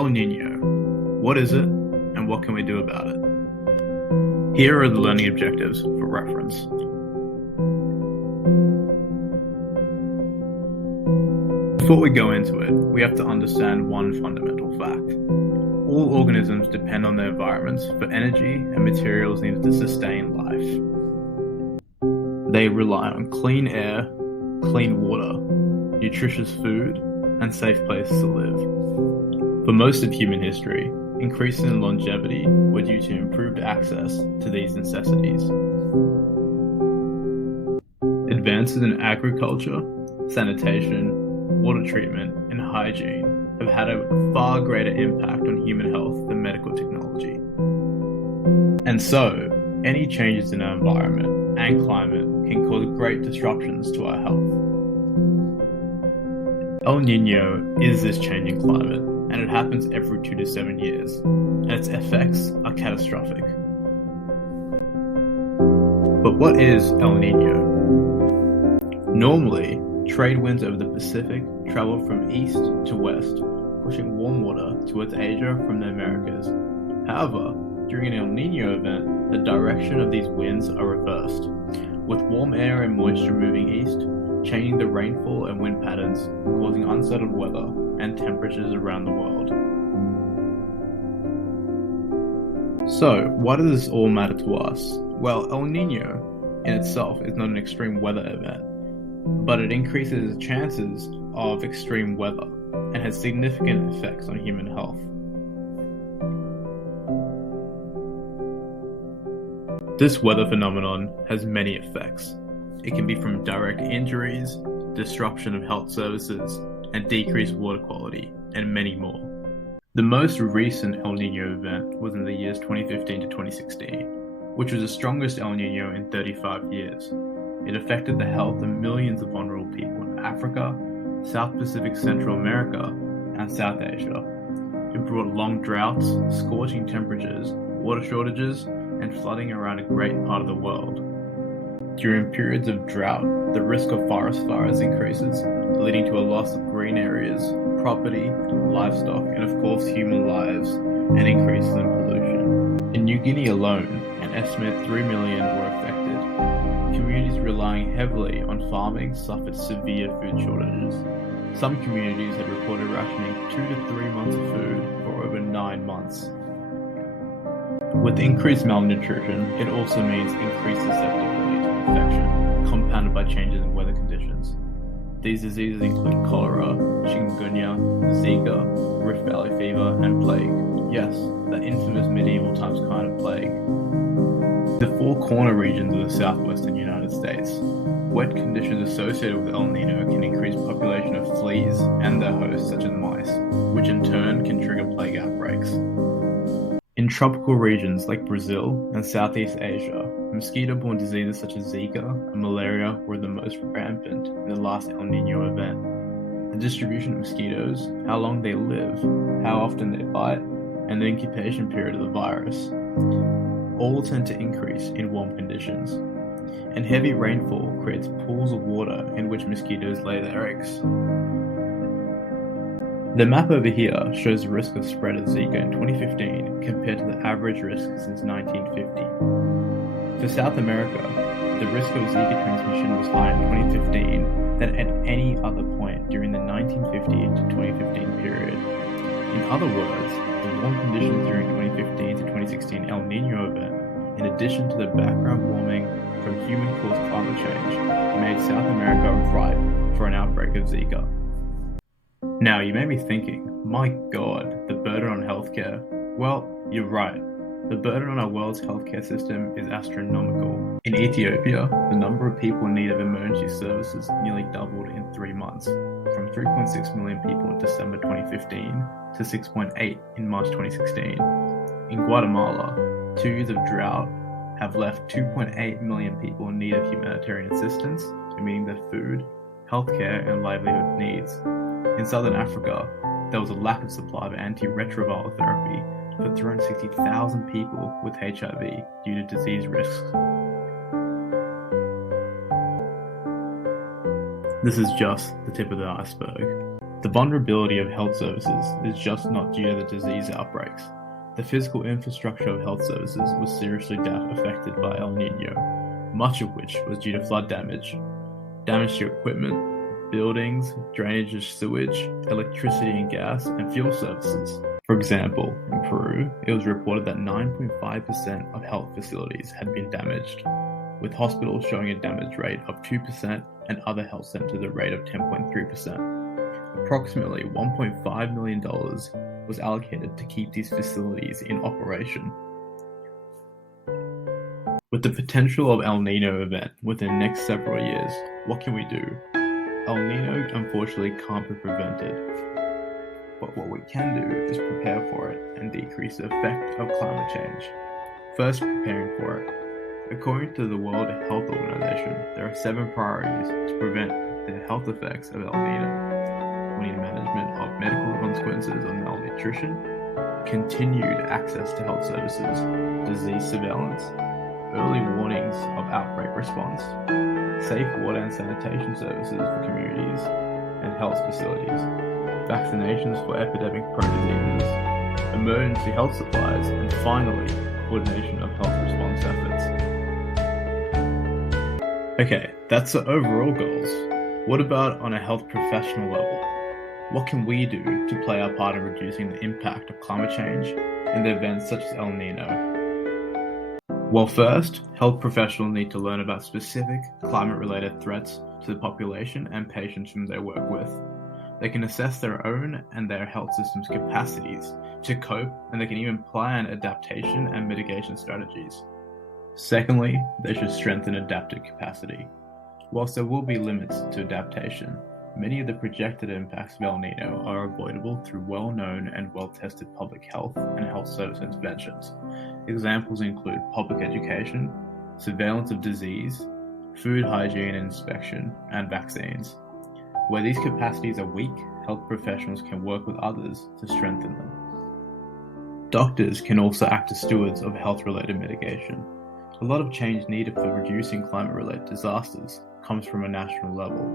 El Nino. What is it, and what can we do about it? Here are the learning objectives for reference. Before we go into it, we have to understand one fundamental fact. All organisms depend on their environments for energy and materials needed to sustain life. They rely on clean air, clean water, nutritious food, and safe places to live. For most of human history, increases in longevity were due to improved access to these necessities. Advances in agriculture, sanitation, water treatment, and hygiene have had a far greater impact on human health than medical technology. And so, any changes in our environment and climate can cause great disruptions to our health. El Nino is this change in climate, and it happens every 2 to 7 years, and its effects are catastrophic. But what is El Nino? Normally, trade winds over the Pacific travel from east to west, pushing warm water towards Asia from the Americas. However, during an El Nino event, the direction of these winds are reversed, with warm air and moisture moving east, changing the rainfall and wind patterns, causing unsettled weather and temperatures around the world. So, why does this all matter to us? Well, El Nino in itself is not an extreme weather event, but it increases the chances of extreme weather and has significant effects on human health. This weather phenomenon has many effects. It can be from direct injuries, disruption of health services, and decreased water quality, and many more. The most recent El Nino event was in the years 2015 to 2016, which was the strongest El Nino in 35 years. It affected the health of millions of vulnerable people in Africa, South Pacific Central America, and South Asia. It brought long droughts, scorching temperatures, water shortages, and flooding around a great part of the world. During periods of drought, the risk of forest fires increases, leading to a loss of green areas, property, livestock, and of course human lives, and increases in pollution. In New Guinea alone, an estimated 3 million were affected. Communities relying heavily on farming suffered severe food shortages. Some communities had reported rationing 2 to 3 months of food for over 9 months. With increased malnutrition, it also means increased susceptibility to infection, compounded by changes in weather conditions. These diseases include cholera, chikungunya, Zika, Rift Valley fever, and plague. Yes, that infamous medieval times kind of plague. The four corner regions of the southwestern United States. Wet conditions associated with El Nino can increase population of fleas and their hosts such as mice, which in turn can trigger plague outbreaks. In tropical regions like Brazil and Southeast Asia, mosquito-borne diseases such as Zika and malaria were the most rampant in the last El Nino event. The distribution of mosquitoes, how long they live, how often they bite, and the incubation period of the virus all tend to increase in warm conditions. And heavy rainfall creates pools of water in which mosquitoes lay their eggs. The map over here shows the risk of spread of Zika in 2015 compared to the average risk since 1950. For South America, the risk of Zika transmission was higher in 2015 than at any other point during the 1950 to 2015 period. In other words, the warm conditions during 2015 to 2016 El Nino event, in addition to the background warming from human-caused climate change, made South America ripe for an outbreak of Zika. Now, you may be thinking, my God, the burden on healthcare. Well, you're right. The burden on our world's healthcare system is astronomical. In Ethiopia, the number of people in need of emergency services nearly doubled in 3 months, from 3.6 million people in December 2015 to 6.8 in March 2016. In Guatemala, 2 years of drought have left 2.8 million people in need of humanitarian assistance, meaning their food, healthcare, and livelihood needs. In Southern Africa, there was a lack of supply of antiretroviral therapy for 360,000 people with HIV due to disease risks. This is just the tip of the iceberg. The vulnerability of health services is just not due to the disease outbreaks. The physical infrastructure of health services was seriously affected by El-Nino, much of which was due to flood damage to equipment, buildings, drainage of sewage, electricity and gas, and fuel services. For example, in Peru, it was reported that 9.5% of health facilities had been damaged, with hospitals showing a damage rate of 2% and other health centers a rate of 10.3%. Approximately $1.5 million was allocated to keep these facilities in operation. With the potential of El-Nino event within the next several years, what can we do? El-Nino unfortunately can't be prevented, but what we can do is prepare for it and decrease the effect of climate change. First, preparing for it. According to the World Health Organization, there are 7 priorities to prevent the health effects of El-Nino. We need management of medical consequences of malnutrition, continued access to health services, disease surveillance, early warnings of outbreak response, safe water and sanitation services for communities and health facilities, vaccinations for epidemic-prone diseases, emergency health supplies, and finally, coordination of health response efforts. Okay, that's the overall goals. What about on a health professional level? What can we do to play our part in reducing the impact of climate change and the events such as El-Nino? Well, first, health professionals need to learn about specific climate-related threats to the population and patients whom they work with. They can assess their own and their health system's capacities to cope, and they can even plan adaptation and mitigation strategies. Secondly, they should strengthen adaptive capacity. Whilst there will be limits to adaptation, many of the projected impacts of El-Nino are avoidable through well-known and well-tested public health and health service interventions. Examples include public education, surveillance of disease, food hygiene and inspection, and vaccines. Where these capacities are weak, health professionals can work with others to strengthen them. Doctors can also act as stewards of health-related mitigation. A lot of change needed for reducing climate-related disasters comes from a national level.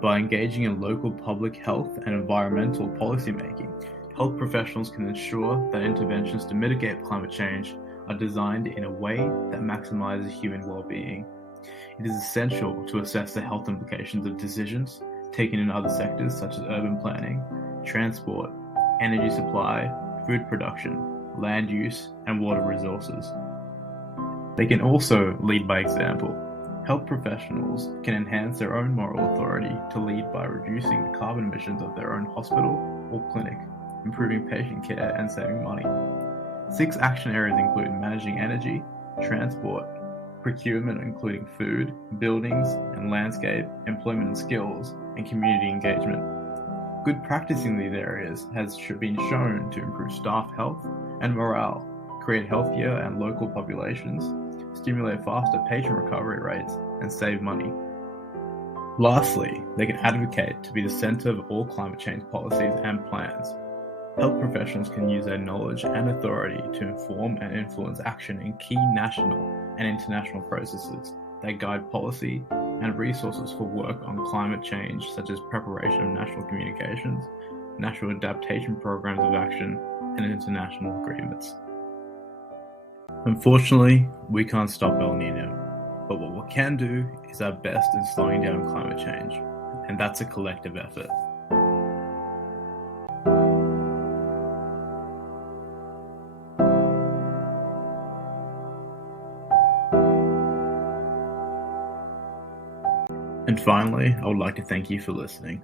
By engaging in local public health and environmental policymaking, health professionals can ensure that interventions to mitigate climate change are designed in a way that maximizes human well-being. It is essential to assess the health implications of decisions taken in other sectors such as urban planning, transport, energy supply, food production, land use, and water resources. They can also lead by example. Health professionals can enhance their own moral authority to lead by reducing the carbon emissions of their own hospital or clinic, improving patient care, and saving money. 6 action areas include managing energy, transport, procurement including food, buildings and landscape, employment and skills, and community engagement. Good practice in these areas has been shown to improve staff health and morale, create healthier and local populations, stimulate faster patient recovery rates, and save money. Lastly, they can advocate to be the center of all climate change policies and plans. Health professionals can use their knowledge and authority to inform and influence action in key national and international processes that guide policy and resources for work on climate change, such as preparation of national communications, national adaptation programs of action, and international agreements. Unfortunately, we can't stop El-Nino, but what we can do is our best in slowing down climate change, and that's a collective effort. And finally, I would like to thank you for listening.